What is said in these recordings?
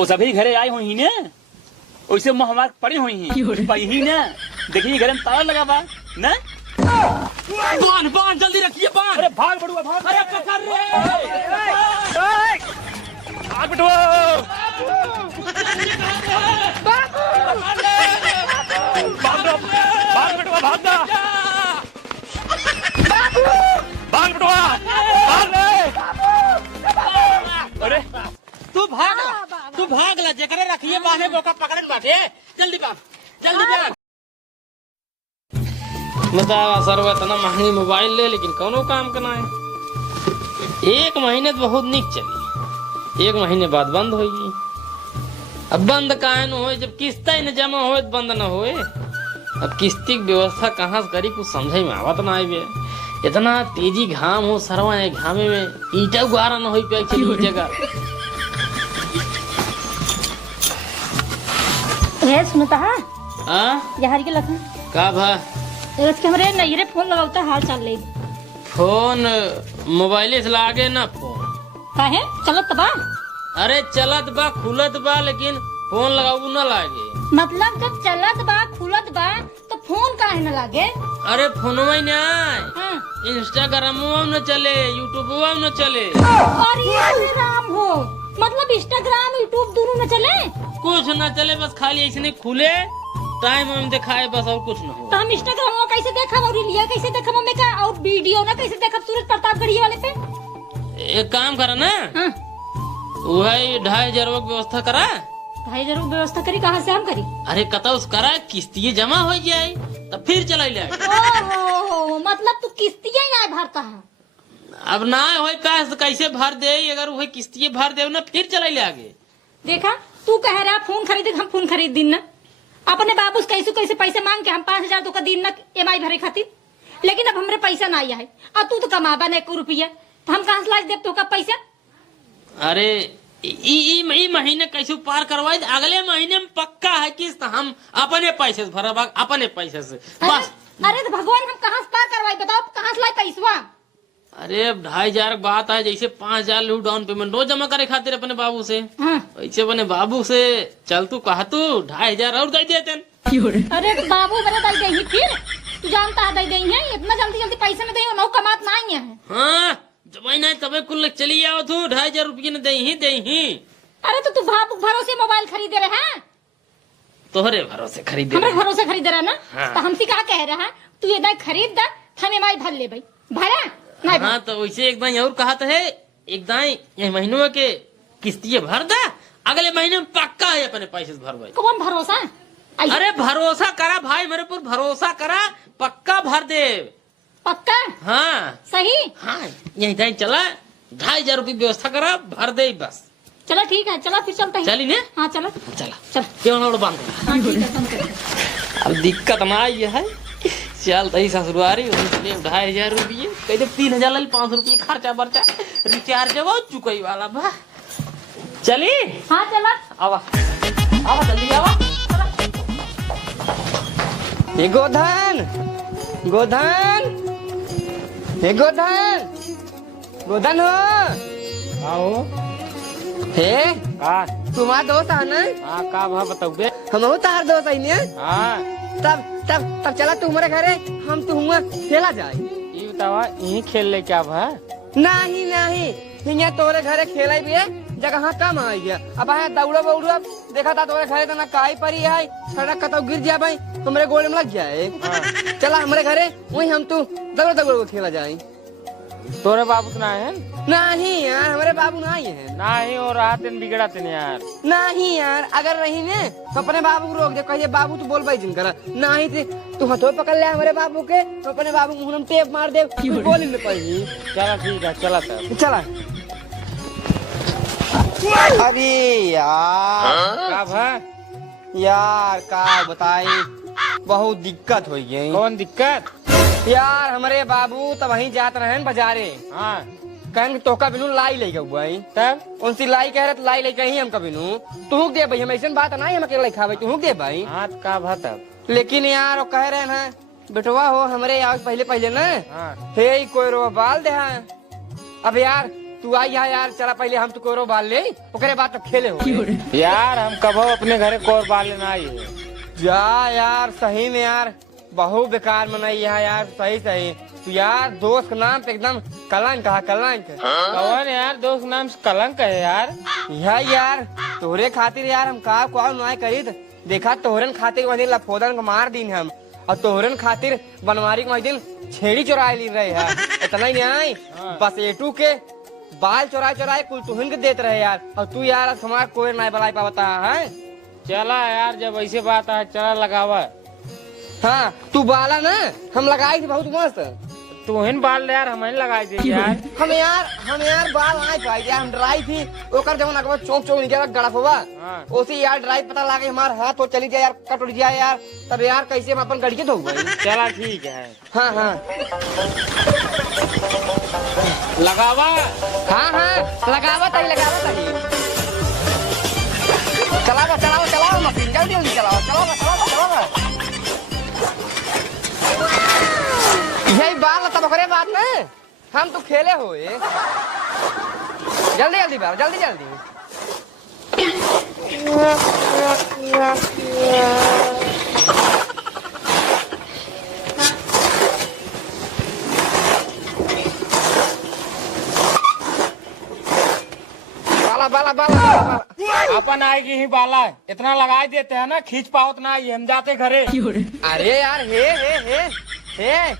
वो सभी घरे आए हुई ने वैसे हमारे पड़ी हुई हैं ही ना। देखिए घर में ताला लगा बा ना। बांध बांध जल्दी रखिए बांध। अरे भाग बड़ुआ भाग। अरे पकड़ रे। भाग बड़ुआ। भाग बड़ुआ भाग ना। भाग बड़ुआ भाग ले। अरे तू भाग ला जेकरे रखिए बांधे बोका पकड़न बाटे। जल्दी बांध जल्दी बांध। बतावा सर इतना महंगी मोबाइल ले लेकिन कौनो काम करना है। एक महीने तो बहुत निक चली, एक महीने बाद बंद होगी। अब बंद काहे न हो जब किस्त ही न जमा हो तो बंद न हो। अब किस्ती की व्यवस्था कहाँ से करी कुछ समझ में आवत ना आए। इतना तेजी घाम हो सरवा है घामे में ईटा गुआरा न हो पे जगह। ए सुनता है यार के लखन का भा के हमरे नईरे फोन लगावता हाल चाल ले। फोन मोबाइल से लागे ना फोन काहे चलत बा। अरे चलत बा खुलत बा लेकिन फोन लगाऊ न लागे। मतलब जब चलत बा खुलत बा तो फोन काहे न लागे। अरे फोनवा ही ना हाँ। इंस्टाग्रामवा न चले यूट्यूबवा न चले। और ये राम हो मतलब इंस्टाग्राम यूट्यूब दोनों न चले। कुछ न चले बस खाली ऐसे खुले टाइम में दिखाए बस और कुछ न हो। तो हम इंस्टाग्राम कैसे देखा और लिया कैसे देखा मम्मी का और वीडियो ना कैसे देखा सूरज प्रताप गढ़ी वाले पे। एक काम करा ना हाँ। वही 2500 व्यवस्था करा। 2500 व्यवस्था करी कहाँ से हम करी। अरे कता उस करा किस्ती जमा हो जाए तब फिर चला ले। ओहो मतलब तू किस्तियाँ ना भरता है। अब ना हो कैसे भर दे अगर वही किस्ती भर दे ना फिर चला ले आगे। देखा तू कह रहा फोन खरीदे हम फोन खरीद दिन ना अपने बाबू से कैसे पैसे मांग के हम 5000 तो का दिन ना EMI भरे खातिर। लेकिन अब हमरे पैसा ना आया है और तू तो कमाबा न 1 रुपया तो हम कहाँ से ला दे तो का पैसा। अरे ई महीने कैसे पार करवाए अगले महीने में पक्का है किस्त हम अपने पैसे से भरब अपने पैसे से बस। अरे तो भगवान हम कहाँ से पार करवाए बताओ कहाँ से लाए पैसा। अरे अब 2500 बात है जैसे 5000 लू डाउन पेमेंट रोज जमा करे खातिर अपने बाबू से। हाँ। वैसे अपने बाबू से चल तू कहा तू 2500 और दे देते। अरे बाबू मेरे दे दे फिर तू जानता है दे दे इतना जल्दी पैसे न दे कमात ना है। हाँ जब नहीं तबे कुल चली आओ तू 2500 रुपये न दे ही। अरे तो तू बाबू भरोसे मोबाइल खरीदे रहे हैं। तोहरे भरोसे खरीदे हमारे भरोसे खरीदे रहा ना। हाँ। तो हमसे कहा कह रहा तू ये दाई खरीद दा हम EMI भर ले भाई भरा नहीं। हाँ तो वैसे एक दाई और कहा है एक दाई ये महीनों के किस्ती भर दा अगले महीने में पक्का है अपने पैसे से भर। कौन भरोसा। अरे भरोसा करा भाई मेरे पर भरोसा करा पक्का भर दे पक्का। हाँ सही। हाँ यही दाई चला 2500 रुपये व्यवस्था करा भर दे बस। चलो ठीक है चलो फिर चलते हैं। चली ने हाँ चलो चला चल क्यों बांध। हाँ ठीक है बंद कर। अब दिक्कत ना आई है चल तही ससुरारी 2500 रुपये कहते 3000 ले 500 रुपये खर्चा बर्चा रिचार्ज चुकई वाला बा। चली हाँ चला आवा आवा जल्दी आवा। हे गोधन गोधन हे गोधन गोधन हो आओ हे का तुम्हारा दोस्त है ना। हाँ का भा बताओ बे। हम तार दोस्त है ने। हाँ तब तब तब चला तू हमारे घरे हम तू हुआ खेला जाए। ये बतावा यही खेल ले क्या भा। नहीं नहीं हिंगे तोरे घरे खेला भी है जगह कम आई है। अब आया दौड़ा बौड़ा देखा था तोरे घरे तना काई परी है सड़क कतौ गिर जा भाई तुम्हारे गोले में लग जाए। चला हमारे घरे वही हम तू दौड़ दौड़ खेला जाए। तोरे बाबू ना है नहीं यार हमारे बाबू नहीं है। ना ही और रात दिन बिगड़ा तेने यार। नहीं यार अगर नहीं ने तो अपने बाबू को रोक दे कहिए बाबू तू बोल भाई जिनकर नहीं थे तू हथो पकड़ ले हमारे बाबू के तो अपने बाबू मुंह में टेप मार दे बोल नहीं पाई। चला ठीक है चला तब चला। अरे यार का भा यार का बताई बहुत दिक्कत हो गई। कौन दिक्कत। यार हमारे बाबू तब वहीं जात रहे बाजारे। हाँ कहेंगे तो का बिनू लाई ले गई तब उनसी लाई कह रहे तो लाई लेके ही हम कभी नू तू दे भाई हम ऐसा बात नहीं हम अकेला खावे तू दे भाई। हाँ का भा तब लेकिन यार वो कह रहे हैं बेटवा हो हमारे यार पहले पहले न हाँ हे कोई रो बाल दे अब यार तू आई है यार, चला पहले हम तो कोरो बाल ले, ओकरे बाद तो खेले हो। यार हम कबो अपने घरे कोर बाल लेना आई जा यार, सही में यार बहुत बेकार मनाई है यार, सही तू यार दोस्त के नाम पे एकदम कलंक है, कलंक। कौन यार दोस्त नाम से कलंक है यार? यह यार तोहरे खातिर यार हम का नुआई करी, देखा तोहरन खातिर वही लफोदन को मार दिन हम, और तोहरन खातिर बनवारी के वही दिन छेड़ी चुराए ली रहे है। इतना ही नहीं बस एटू के बाल चुराए कुल तुहन के देते रहे यार, और तू यार हमारा कोई नहीं बलाई पाता है। चला यार जब ऐसे बात है चला लगावा। हाँ तू बाला ना हम लगाई थी बहुत मस्त, तू हिन बाल यार हमें लगाई दे यार। हम यार बाल आए पाई यार, हम ड्राई थी ओकर जब ना चौक निकला गड़फ हुआ उसी यार ड्राई पता लागे हमारा हाथ तो चली जाए यार, कट उठ जाए यार, तब यार कैसे हम अपन गड़के धोऊंगा। चला ठीक है। हाँ लगावा। हाँ लगावा ताई चलाओ मशीन जल्दी चलाओ। यही बाल तब करे बात ना, हम तो खेले हो जल्दी बाल जल्दी। बाला अपन आएगी ही बाला, इतना लगाई देते हैं ना खींच पाओ ना, ये हम जाते घरे। अरे यार हे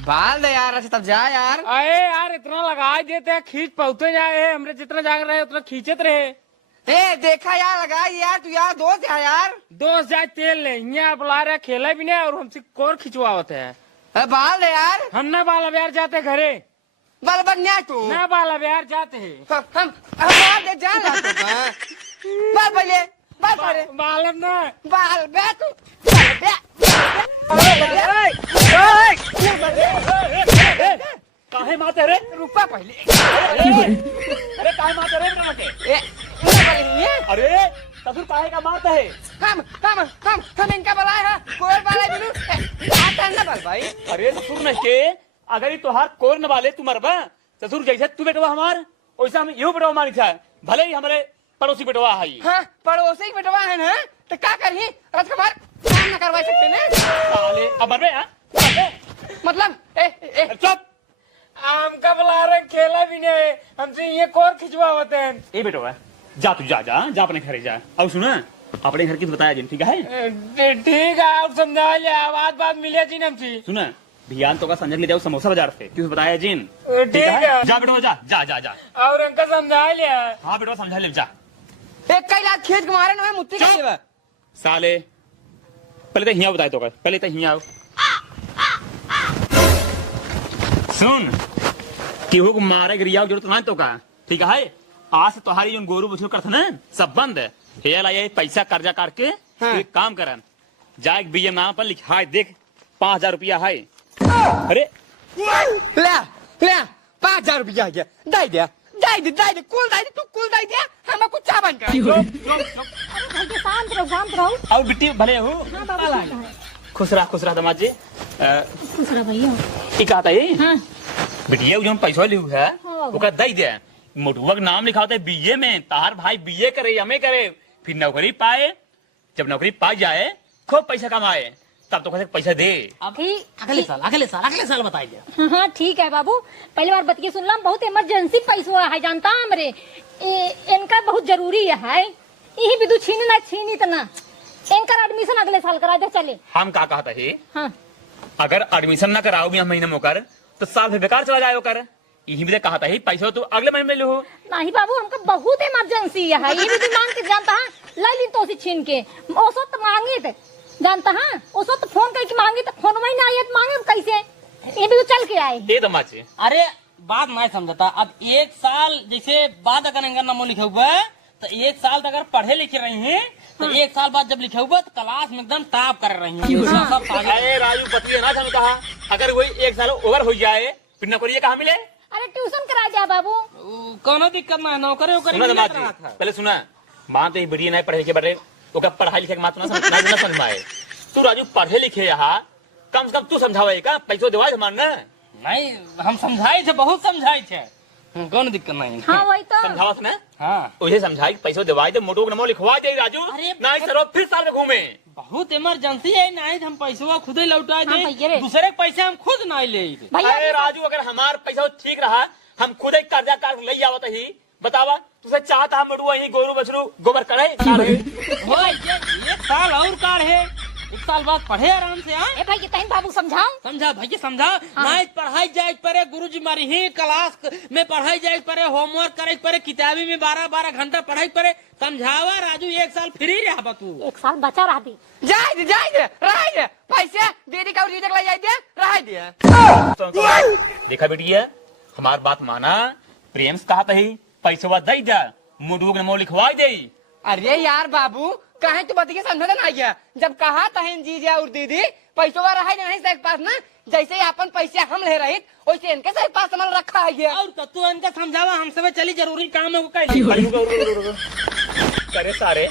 बाल दे यार, अच्छा तब जा यार। अरे यार इतना लगाई देते हैं खींच पाते जाए, हमरे जितना जाग रहे उतना खींचत रहे। ए देखा यार लगाई यार, तू यार दोस्त है यार, दोस्त जाए तेल ले यहाँ बुला रहे खेले भी नहीं और हमसे कोर खिंचवाते हैं। बाल दे यार, हम न बाल अबियार जाते घरे, बाल बनया तू न बाल अबियार जाते है। हम बाल दे जा बाल पहले बाल न बाल बे तू काहे मारते रे? रुपा पहले। अरे काहे मारते रे बेटा के? अरे ससुर काहे का मारते है? हम इनका बुलाए है, कोई बाला बिनु आता है ना बाल भाई। अरे ससुर नहीं के, अगर ये तोहार कोर न वाले तू मरबा, ससुर जैसे तू बेटवा हमार वैसा हम यो बेटवा मारी था, भले ही हमारे पड़ोसी बेटवा है। हाँ पड़ोसी की बेटवा है ना, तो क्या करिए राजकुमार काम न करवा सकते ना साले अब मरबे मतलब चुप। आम का बुला रहे खेला भी नहीं, हमसे ये कोर खिंचवाते हैं। ए बेटवा जा तू जा अपने घर जा। अब सुना अपने घर की बताया जिन, ठीक है? ठीक है आप समझा लिया, बात मिले जी हमसे। सुना भियान तो का संजय ले जाओ समोसा बाजार से, क्यों बताया जिन? ठीक है जा बेटवा जा। और अंकल समझा लिया। हाँ बेटवा समझा ले जा। एक कई लाख खेत के मारे ना मुत्ती कर देवा साले पहले तो हिया बताए तो कर, पहले तो हिया सुन केहू को मारे गिरिया जरूरत ना तो का, ठीक है? आज से तुम्हारी जो गोरू बछरू करते ना सब बंद है। हे ला ये पैसा कर्जा करके एक काम करन, जा एक बीएम नाम पर लिखा देख 5000 रुपया है। अरे ले 5000 रुपया है, दे दे कुल दे तू कुल दे दे, हम कुछ चावन कर। भैया शांत रहो। और बिट्टी भले हो, हाँ बाबू खुश रहा दमाद जी। खुश रह भैया। ई कहता है हाँ बिटिया जो पैसा लिहू है हाँ। ओका दे दे, मोटुआ का नाम लिखा होता है बीए में, तार भाई बीए करे हमें करे, फिर नौकरी पाए, जब नौकरी पा जाए खूब पैसा कमाए, तब तो पैसा दे। अगले साल बताइए। हाँ ठीक है बाबू, पहली बार बतिए सुनला, बहुत इमरजेंसी पैसा है जानता हमरे, इनका बहुत जरूरी है, यही बिदु छीनी तना इनका एडमिशन अगले साल करा दे चले। हम का कहता है हाँ अगर एडमिशन ना कराओ भी महीने में कर तो साल भर बेकार चला जाए कर, यही भी कहता है पैसा तो अगले महीने में लो। नहीं बाबू हमका बहुत इमरजेंसी है, ये भी मांग के जानता है, ला ली तो छीन के औसत तो मांगे थे जानता है, औसत तो फोन करके मांगे तो फोन में नहीं आए तो मांगे कैसे, ये भी तो चल के आए। ये दमाचे अरे बात नहीं समझता, अब एक साल जैसे बाद अगर इनका नाम लिखे हुआ है तो एक साल अगर पढ़े लिखे रही हैं तो एक साल बाद जब लिखे हुआ तो क्लास में एकदम टॉप कर रही हैं। सब अरे राजू पति ना हम कहा अगर वही एक साल ओवर हो जाए फिर नौकरी कहाँ मिले? अरे ट्यूशन करा जा बाबू, कोनो दिक्कत ना, नौकरी पहले सुना माँ तो बढ़िया नहीं पढ़े के बड़े तो पढ़ाई लिखे मात्र ना समझ में आए। तू राजू पढ़े लिखे यहाँ कम से कम तू समझावे का पैसों देवा मानना नहीं, हम समझाई थे, बहुत समझाई थे, कौन दिक्कत नहीं। हाँ वही तो। समझावा ना हाँ उसे समझाई कि पैसा दिवाई दे, मोटो नमो लिखवा दे राजू, अरे ना सरो फिर साल में घूमे। बहुत इमरजेंसी है, नहीं तो हम पैसा खुद ही लौटा हाँ, भैया रे। दे, दूसरे के पैसे हम खुद नहीं ले। भैया अरे राजू अगर हमार पैसा ठीक रहा हम खुद ही कर्जा कार ले आवत ही, बतावा तुझे चाहता हम मडुआ ही गोरू बछरू गोबर करे हो एक साल और कार है, एक साल बाद पढ़े आराम से। हाँ ए भाई तहन बाबू समझाओ। समझा भैया समझा। नहीं पढ़ाई जाए परे, गुरुजी मारी ही क्लास में पढ़ाई जाए परे, होमवर्क करे परे, किताबी में 12-12 घंटा पढ़ाई परे। समझावा राजू, एक साल फ्री रहा तू। 1 साल बचा रह दे। जाए दे रह दे पैसे दीदी का रिजल्ट ले जाए दे रह दे। देखा बेटिया हमार बात माना, प्रेम से कहा ही पैसा दे जा, मुडुआ नमो लिखवा दे। अरे यार बाबू कहे तू बतिया समझा ना गया, जब कहा तहन जीजा और दीदी पैसा रहा नहीं से पास ना, जैसे ही अपन पैसे हम ले रहे वैसे इनके से पास सामान रखा है गया। और तू इनका समझावा, हम सब चली जरूरी काम है वो कह करे सारे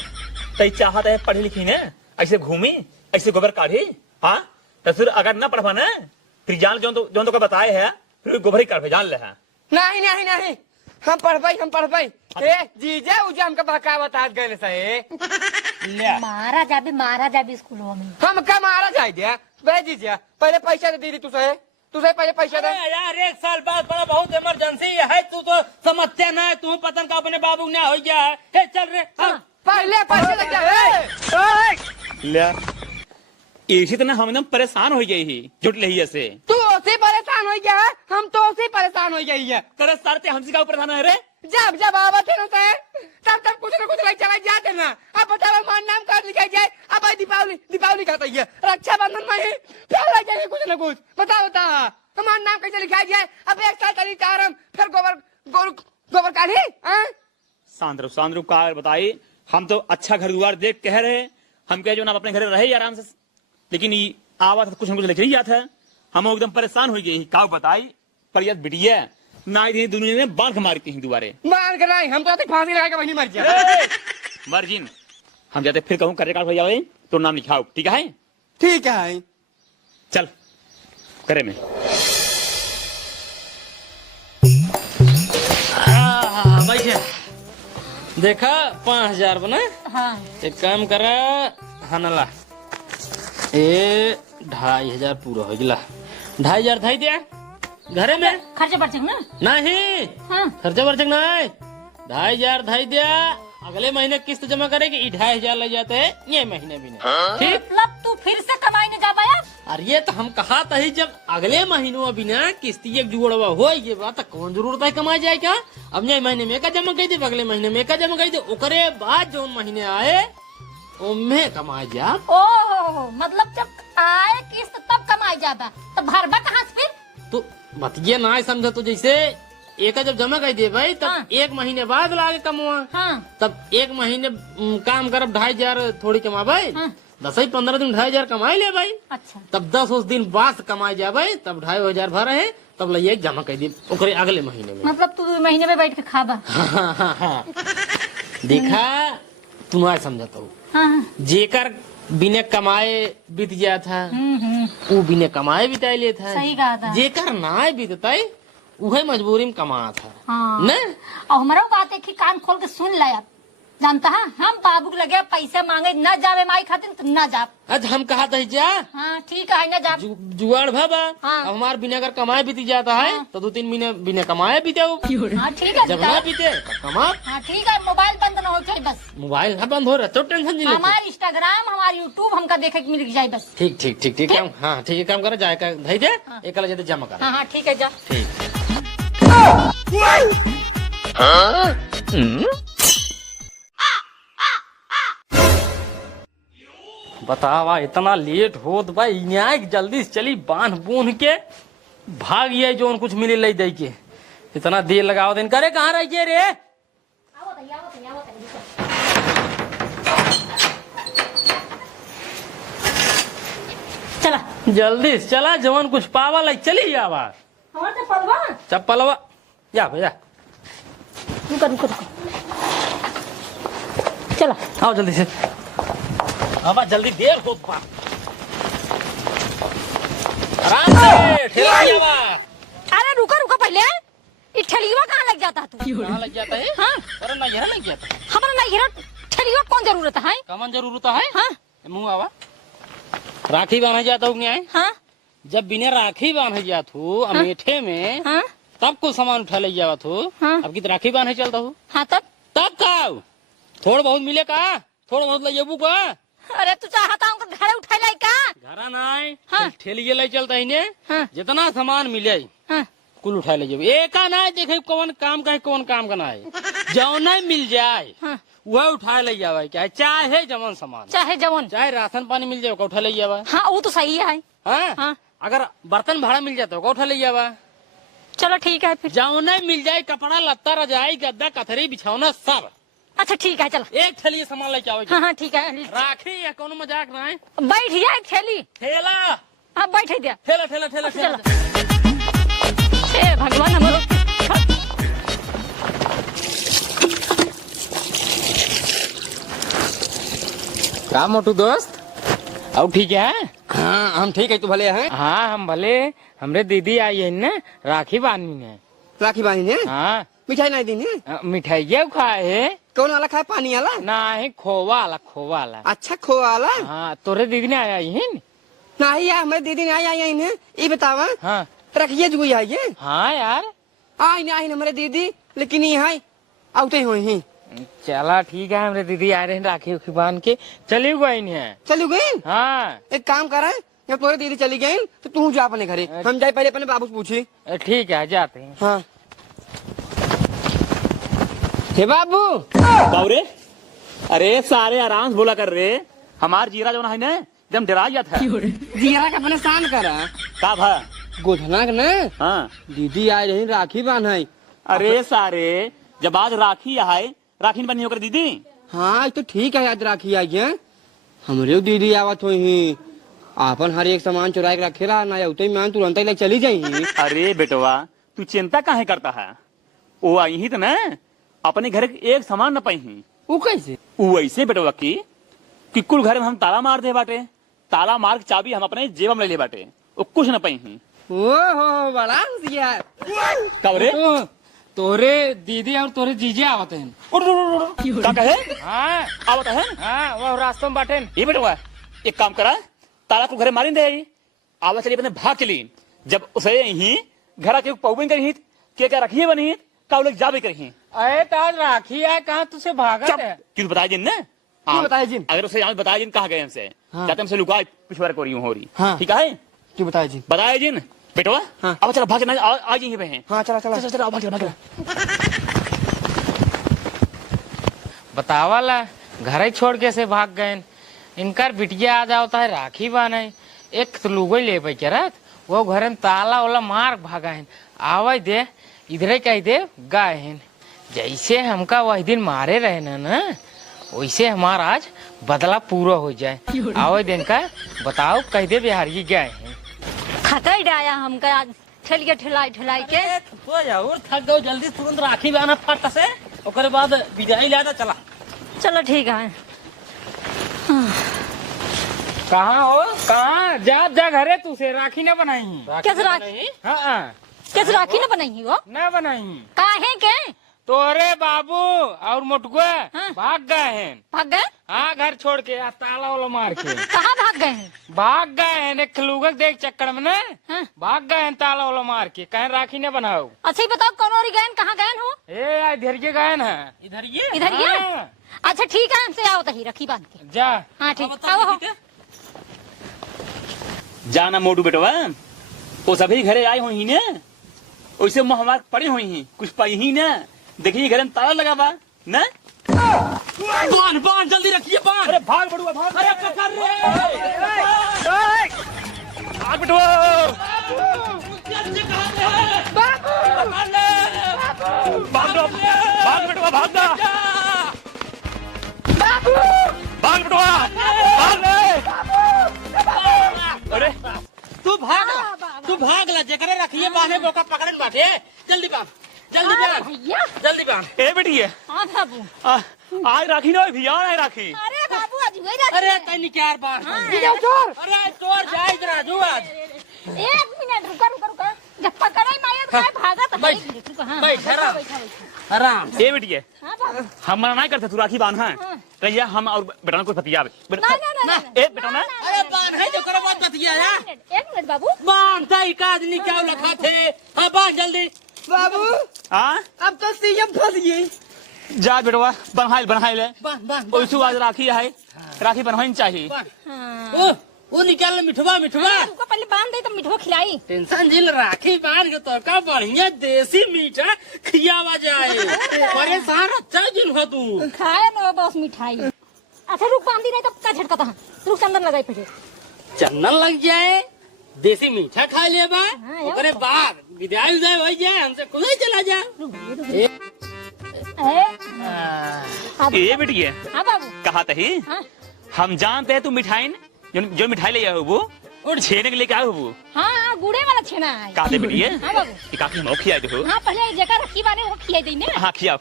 तई चाहत है पढ़ी लिखी ने, ऐसे घूमी ऐसे गोबर काढ़ी। हाँ तो फिर अगर न पढ़वा ना फिर जान जो तो का बताए है फिर गोबर ही कर जान ले है। नहीं नहीं नहीं हम पढ़ पाई ए जीजा उजा हमका बहकावत आज गए सही मारा जाबे स्कूलों में। हम का मारा जाए दिया बे जीजा, पहले पैसा दे दीदी तुझे पहले पैसा दे। यार एक साल बाद बड़ा बहुत इमरजेंसी है, तू तो समझते ना, तू पतन का अपने बाबू ने हो गया है। ए, चल रे हाँ। पहले पैसे दे क्या ले इसी तरह हम एकदम परेशान हो गई ही जुट ले से। तू उसे परेशान हो गया है, हम तो उसे परेशान हो गई है। करे सारे हमसे का परेशान है रे। जब आवत है तब कुछ न कुछ चला जाते ना। अब बता मान नाम कर लिखा जाए, अब दीपावली खाता है, रक्षाबंधन में ही फिर लग जाएगी कुछ न कुछ। बता हमारा नाम कैसे लिखा जाए। अब 1 साल चली चार फिर गोबर काढ़ी। सांद्रू का बताई, हम तो अच्छा घर दुआर देख कह रहे, हम कहे जो ना अपने घर रहे आराम से, लेकिन ये आवाज कुछ न कुछ लिख रही था, हम एकदम परेशान हो गए। का बताई पर यद बिटिया ना दुनिया में बांध मारती हैं दोबारे मार कर हम तो फांसी लगाएगा वही मर जाए। मर्जिन हम जाते फिर कहूँ करे हो जाए तो नाम लिखाओ, ठीक है? ठीक है चल करे में बैठे देखा 5000 बना। हाँ एक काम करा हनला ए 2500 पूरा हो गया। 2500 थाई दिया घरे में खर्चा बढ़ ना। नहीं हाँ खर्चा वर्चक नहीं, 2500 थाई दिया। अगले महीने किस्त जमा करेगी 2500 ले जाते हैं ये महीने भी नहीं। ठीक मतलब तू फिर से कमाई नहीं जा पाया। अरे ये तो हम कहा था ही, जब अगले महीनों अभी ना किस्ती एक जुड़वा हो ये बात कौन जरूरत है कमाई जाए क्या। अब ये महीने में का जमा कर दे, अगले महीने में का जमा कर दे, ओकरे बाद जो महीने आए उनमें कमाई जा। ओह मतलब जब आए किस्त तब कमाई जाता, तो भरबा कहाँ से फिर। तो मत ये ना समझा, तो जैसे एक जब जमा कर दे भाई तब हाँ। 1 महीने बाद लागे कमवा। हाँ तब 1 महीने काम करब 2500 थोड़ी कमा भाई। हाँ। 10-15 दिन 2500 कमाई ले भाई। अच्छा तब 10 दिन बाद कमाई जा भाई, तब 2500 भरा है, तब ले जमा कर दी ओकरे अगले महीने में। मतलब तू महीने में बैठ के खाबा। हाँ। देखा तू ना समझता हूँ, हाँ जेकर बिना कमाए बीत गया था वो बिना कमाए बिताई ले था। सही कहा था। जेकर ना बीतताई उहे मजबूरी में कमा था। हाँ न और हमारा बात है कि कान खोल के सुन लाया, जानता है हम बाबू के लगे पैसा मांगे न जावे माई खातिर तो न जा। आज हम कहा था जा हाँ ठीक है न जा। जुगाड़ भाबा। हाँ। अब हमारे बिना अगर कमाए बीती जाता है हाँ। तो 2-3 महीने बिना कमाए बीते। हाँ ठीक है जब ना बीते तब कमा। हाँ ठीक है मोबाइल बंद न हो जाए बस। मोबाइल ना बंद हो रहा तो टेंशन नहीं लेते। हमारे इंस्टाग्राम हमारे यूट्यूब हमका देखे के मिल जाए बस। ठीक ठीक ठीक ठीक काम। हाँ ठीक है काम करो, जाए का धई दे एक जाते जमा कर। हाँ हाँ ठीक है जा। ठीक बतावा इतना लेट होत भाई, न्याय जल्दी से चली बांध बूंद के भाग ये जो कुछ मिले ले दे के। इतना देर लगाओ दिन करे कहाँ रह गए रे। चला जल्दी से चला जवान कुछ पावा लाई चली आवा। हमारे पलवा चप्पलवा या भैया रुको रुको रुको चला आओ जल्दी से। अब जल्दी देर हो पा आराम से ठेला आवा। अरे रुको रुको पहले ये ठेलिया कहाँ लग जाता तू? कहाँ लग जाता है? हाँ अरे नैहरा लग जाता है। हमारा नहीं ठेलिया कौन जरूरत है? कमन जरूरत है? हाँ मुँह आवा राखी बांधे जाता हूँ क्या? हाँ जब बिना राखी बांधे जात हूँ अमेठे में हाँ तब को सामान उठा ले जावत हूँ। हाँ। अब की राखी बांधे चलता हूँ हाँ तब का थोड़ा बहुत मिले का? थोड़ा बहुत ले जेबू का? अरे तू चाहता हूँ घर उठा लाई का? घरा नहीं हाँ। ठेलिए ले चलता है हाँ जितना सामान मिले हाँ कुल उठा ले जेबू। एक ना देखे कौन काम का है कौन काम का ना है जो नहीं मिल जाए हाँ वह उठा ले जावा क्या चाहे जमन सामान चाहे जवन चाहे राशन पानी मिल जाए उठा ले जावा। हाँ वो तो सही है। हाँ? हाँ अगर बर्तन भाड़ा मिल जाता उठा ले जावा। चलो ठीक है फिर। जो नहीं मिल जाए कपड़ा लत्ता रजाई गद्दा कथरी बिछौना सब। अच्छा ठीक है चलो। एक थैली सामान लेके आओ। हाँ हाँ ठीक है राखी या कोनो मजाक ना है। बैठ जा एक थैली। ठेला हाँ बैठ दिया। ठेला ठेला ठेला चलो ठेला। हे भगवान हम लोग का मोटू दोस्त अब ठीक है? हाँ हम ठीक है, तू भले है? हाँ हम भले। हमरे दीदी आई है ना राखी बांधनी ने। राखी बांधी ने? हाँ मिठाई नहीं दी ने? मिठाइया खाए है कौन वाला खाए? पानी वाला? ना है खोवा वाला खोवा वाला। अच्छा खोआ वाला? हाँ तोरे दीदी ने आई है न? नहीं यार हमारी दीदी ने आई इन्हें ये बतावा हाँ रखिए जो आई है। हाँ यार आई नहीं आई हमारे दीदी लेकिन ये है आउटे हुई ही। चला ठीक है हमरे दीदी आ रहे हैं राखी उखी बांध के चली गई है। चली गई? हाँ एक काम करें जब तुम्हारी दीदी चली गई तो तू जा अपने घरे, हम जाए पहले अपने बाबू से पूछी। ठीक है जाते हैं। हाँ हे बाबू बाबूरे अरे सारे आराम से बोला कर रे। हमार जीरा जो है ना एकदम डरा गया था। जीरा का परेशान करा का भा गोधना के ना हाँ दीदी आई रही राखी बांधाई। अरे सारे जब आज राखी है राखी नहीं बनी होकर दीदी। हाँ ये तो ठीक है याद राखी आई है हमरे दीदी आवत हुई आपन हर एक सामान चुरा के रखे रहा ना उतई मान तुरंत ही लेके चली जाई। अरे बेटवा तू चिंता काहे करता है? वो आई ही तो ना अपने घर के एक सामान न पाई। वो कैसे? वो ऐसे बेटवा कि कुल घर में हम ताला मार दे बाटे, ताला मार के चाबी हम अपने जेब में ले ले बाटे, वो कुछ न पाई। ओहो बड़ा होशियार। कब रे तोरे दीदी और तोरे जीजे आवत हैं। का कहे हाँ आवत है हाँ वो रास्ते में बाटे। ये बेटवा एक काम करा ताला को घर मारी दे आवा चली अपने भाग चली। जब उसे यही घर आके पौबन करी के क्या रखिए बनी का लोग जाबे करी। अरे ताज राखी है कहाँ तुझसे भागत है? क्यों बताया जिन ने? क्यों बताया जिन? अगर उसे यहाँ बताया जिन कहा गए हमसे हाँ। जाते हमसे लुका पिछवाड़ को रही हो रही। हाँ। ठीक है क्यों बताया जी? बताया जिन बेटवा। हाँ। अब चलो भाग चलना आज यहीं पे हैं। हाँ चला चला चलो चलो भाग चलो भाग चलो। बतावाला घर ही छोड़ के से भाग गए। इनकर बिटिया आ जाता है राखी बाने एक तो लुगो ले पे करत वो घर में ताला वाला मार भागा है आवे दे इधर कह दे गए हैं। जैसे हमका वही दिन मारे रहे ना वैसे हमारा आज बदला पूरा हो जाए। आवे दिन का बताओ कह दे बिहारी गए हैं। खतर डाया हमका आज ठेलिया ठेलाई ठेलाई के। हो जाओ थक गो जल्दी तुरंत राखी बांधा फट से ओकरे बाद विदाई लादा चला। चलो ठीक है। कहाँ हो कहाँ जा जा घरे तुसे राखी न बनाई। कैसे राखी? हाँ कैसे राखी न बनाई हो? न बनाई। काहे के? तोरे बाबू और मोटुआ हाँ। भाग गए हैं। भाग गए? हाँ घर छोड़ के ताला वाला मार के कहाँ भाग गए हैं? भाग गए हैं। एक लुगक देख चक्कर में ना हाँ। भाग गए हैं ताला वाला मार के कहीं राखी न बनाओ। अच्छा ही बताओ कौन और गए कहाँ गए हो? ए इधर के गए हैं। इधर ये इधर ये? हाँ। अच्छा ठीक है हमसे आओ तही रखी बांध के। जा हाँ ठीक बताओ आओ। ठीक है? जाना मोटू बेटवा वो सभी घरे आए हुई ने वैसे हमारे पड़े हुई हैं कुछ पाई ही ना देखिए घर में ताला लगा बा ना। बांध बांध जल्दी रखिए बांध। अरे भाग बड़ुआ भाग। अरे पकड़ रे भाग बेटवा भाग दो भाग बेटवा भाग दो भाग बेटवा भाग अरे तू भाग ला जेकरे रखिए बांधे मौका पकड़न बाटे जल्दी बांध जल्दी बांध भैया। जल्दी बांध। ए बेटी है हाँ बाबू। आज राखी ना भैया आज राखी। अरे बाबू आज वही राखी। अरे तैनी क्या बांध। हाँ। अरे चोर जाए राजू आज। एक मिनट रुका रुका रुका जब पकड़े मारे तो काय भागत है। बैठ। हाँ, बैठ, बैठा, आराम। बैठा, बैठा। आराम ए बेटिए हाँ बाबू। हम मना नहीं करते तू राखी बांध है हाँ। रैया हम और बेटा को पतिया ना ए बेटा ना अरे बांध है जो करो बात बतिया या एक मिनट बाबू। बांध है का आदमी क्या लखा थे हां बांध जल्दी बाबू हाँ अब तो सीएम फंस गई। जा बेटवा बनहाइल ले बांध बांध ओइसु आज राखी है राखी बनवाइन चाहिए हाँ। वो निकाल ले मिठवा तुमको पहले बांध दे तो मिठवा खिलाई। टेंशन जिल राखी बांध के तो का बढ़िया देसी मीठा खियावा जाए परेशान अच्छा जिन हो तू खाए ना बस मिठाई। अच्छा रुक बांधी नहीं तो का झटका था। रुक चंदन लगाई फिर। चंदन लग जाए देसी मीठा खा ले बा हाँ, ओकरे बाद विदाई जाए हो जाए हमसे खुद ही चला जा हाँ ए बेटिए हाँ बाबू। कहा तही हाँ हम जानते हैं तू मिठाई जो मिठाई ले आए वो और छेने के लेके आए हो वो हाँ गुड़े वाला छेना है। कहा दे बेटिए हाँ बाबू। कि काफी हम खिया दो हाँ पहले जगह रखी बाने वो खिलाई दी ने। हाँ खिया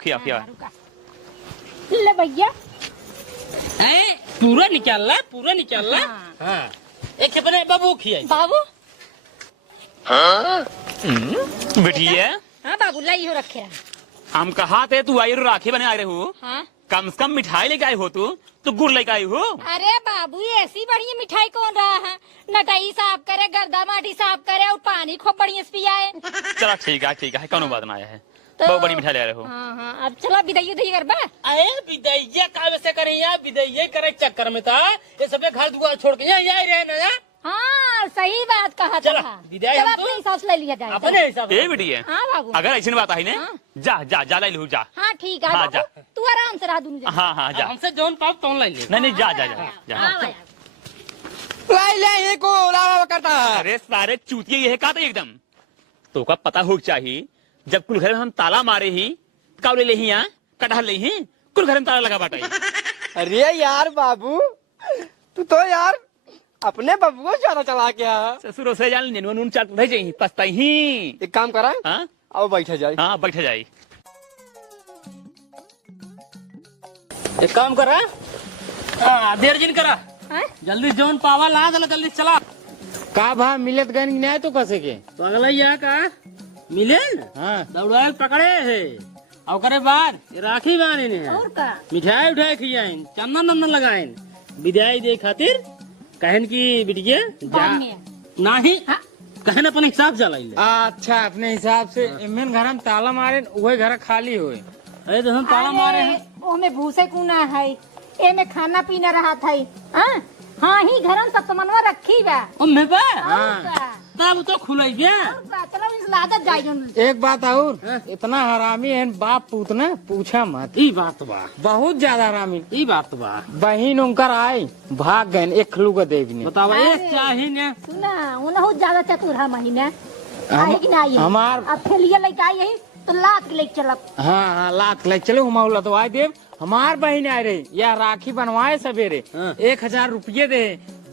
ले भैया। पूरा निकाल ला हाँ एक अपने बाबू खियाई बाबू। बेटिए हाँ बाबू लाई हो रखे है। हम कहा थे तू आई राखी बने आ रहे हो हाँ कम से कम मिठाई लेके आई हो तू गुड़ लेके आई हो अरे बाबू ऐसी बढ़िया मिठाई कौन रहा है। नटाई साफ करे गर्दा माटी साफ करे और पानी खूब बढ़िया से पियाए। चला ठीक है कौनो बात ना आया है तो- बहुत बड़ी मिठाई ले रहे हो हाँ हाँ अब चलो विदाई उदाई करबा। अरे विदैया का वैसे करे या विदैया करे चक्कर में था ये सबे घर दुआ छोड़ के यहाँ रहे ना या हाँ सही बात कहा चलो, था। विदाई चलो हम तो- अपने हिसाब से ले लिया जाए। अपने हिसाब ए से बेटिए हाँ बाबू। अगर ऐसी बात आई ने हाँ। जा ले लू जा हाँ ठीक है हाँ, बाबू। जा। तू आराम से रहा दून जा। हाँ जा हमसे जौन पाप तौन ले ले नहीं जा हाँ भैया। लाई ले को लावा करता है। अरे सारे चूतिए ये का था एकदम तो का पता हो चाहिए जब कुल घर में हम ताला मारे ही कावले ले ही कटहल ले ही कुल घर में ताला लगा बाटा अरे यार बाबू तू तो यार अपने बाबू को ज्यादा चला के आ। ससुर से जान नेनुआ नून चाट रह जाई पछता ही एक काम करा हाँ आओ बैठा जाए। हाँ बैठ जाई एक काम करा हाँ देर जिन करा हाँ? जल्दी जौन पावा ला दला जल्दी चला का भा मिलत गन नहीं तो कैसे के तो अगला यहाँ का मिले हाँ दौड़ाए पकड़े है और करे बाद राखी बांधे ने और का मिठाई उठाई खियाए चंदन नंदन लगाए विदाई दे खातिर कहन की बिटिया जा बाद में। नहीं हाँ? कहन अपन हिसाब चला ले अच्छा अपने हिसाब से इमेन घर में ताला मारे वही घर खाली हुए अरे तो हम ताला मारे हैं ओमे भूसे कुना है ए में खाना पीना रहा था। हाँ हाँ ही घर में सब सामानवा रखी बा। उम्मे बा और का? तब तो खुलाई गया और का? चलो इस लादत जाई जोन। एक बात और इतना हरामी है बाप पूत ना पूछा मत ई बात बा बहुत ज्यादा हरामी ई बात बा बहन उनकर आए भाग गए एक खलूगा देवी ने बतावा एक चाहिए ने सुना उन्हें ज्यादा चतुर है महीने आई कि नहीं आई है? हमार अब फेलिया लेके आई यही तो लात के लेके चलब। हाँ लात ले चलो हम लतवाए देव हमार बहन आए रही या राखी बनवाए सवेरे हाँ। 1000 रुपये दे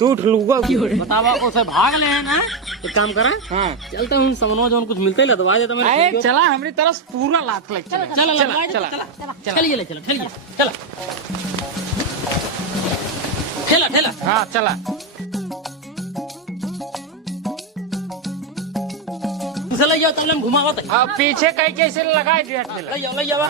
2 ठलूगा बतावा उसे भाग ले ना एक काम करा हाँ चलता हूँ समनवा जो कुछ मिलते ही लदवा देता अरे मेरे चला हमारी तरफ पूरा लात ले चला चला चला चला चला चलिए ले चला चलिए चला ठेला ठेला हाँ चला उसे ले जाओ तब हम घुमावा तक अब पीछे कहीं कैसे लगाए दिया ठेला। ले जाओ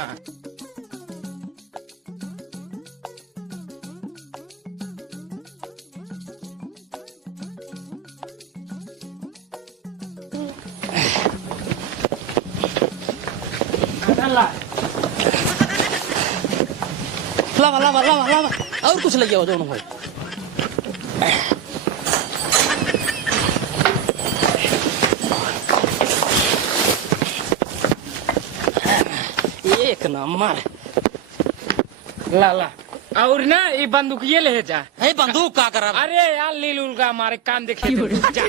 लावा लावा लावा लावा और कुछ ले जाओ दोनों भाई एक नंबर ला ला और ना ये बंदूक ये ले जा है बंदूक का करा अरे यार लील उलगा हमारे कान देखे जा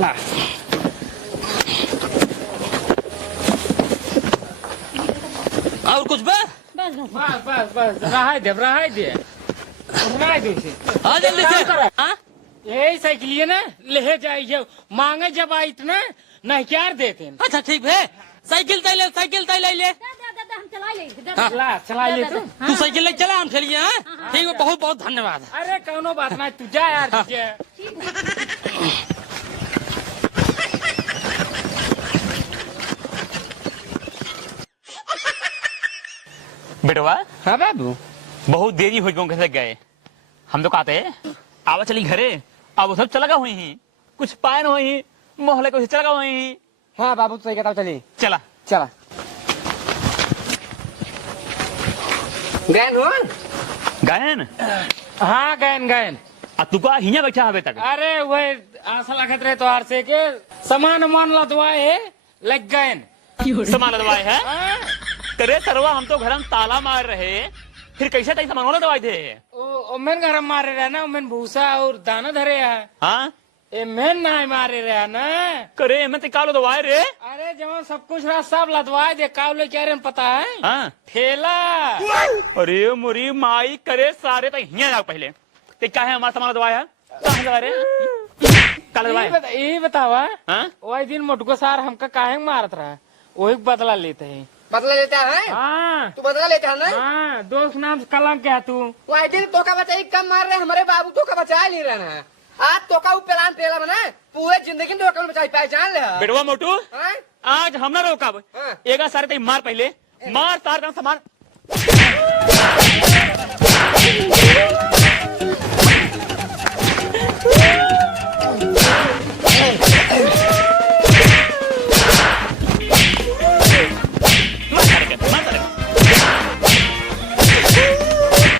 ला और कुछ बे बस बस बस बस बस रहा दे रहा दे आ जल्दी से हाँ यही साइकिल ना ले जाइए मांगे जब आई इतना नहीं क्या देते अच्छा ठीक है साइकिल तय ले दे, हम चला ले इधर ला चला ले तू। तू साइकिल ले चला हम चलिए हाँ? ठीक है बहुत बहुत धन्यवाद। अरे कौनो बात नहीं, तू जा यार तुझे। बेटवा हाँ बाबू बहुत देरी हुई क्यों कैसे गए हम तो कहते आवा चली घरे अब वो सब चला हुई ही कुछ पाए न हुई मोहल्ले को चला हुई हाँ बाबू तो सही कहता हूँ, चलिए चला चला गैन हुआ गायन हाँ गयन गयन। आ तू का हिया बैठा अबे तक अरे वही आशा लगत रहे तोहार से के सामान मान लदवाए है लग गयन। सामान दवाई है करे सरवा हम तो घर में ताला मार रहे फिर कैसे तई सामान वाला दवाई थे ओमेन घर मारे रहे ना, ओमेन भूसा और दाना धरे है। हाँ एमेन ना मारे रहे ना। करे मैं ते कालो दवाई रे अरे जब सब कुछ रहा सब लदवाए दे कावले क्या रे पता है हाँ ठेला। अरे मुरी माई करे सारे तक हिया जाओ पहले ते क्या है हमारा सामान दवाई है कहाँ दवाई रे काला दवाई ये बतावा हाँ वही दिन मोटको सार हमका काहे मारत रहा वही बदला लेते है। बदला लेता है हाँ तू बदला लेता है ना हाँ दोस्त नाम से कलंक है तू। वो आई दिन तो का बचाई कम मार रहे हमारे बाबू तो का बचा नहीं रहा है आज तो का पेलान पेला बना पूरे जिंदगी में तो का बचाई पहचान ले बेटवा मोटू हाँ? आज हम ना रोका हाँ। एक सारे तई मार पहले मार तार का सामान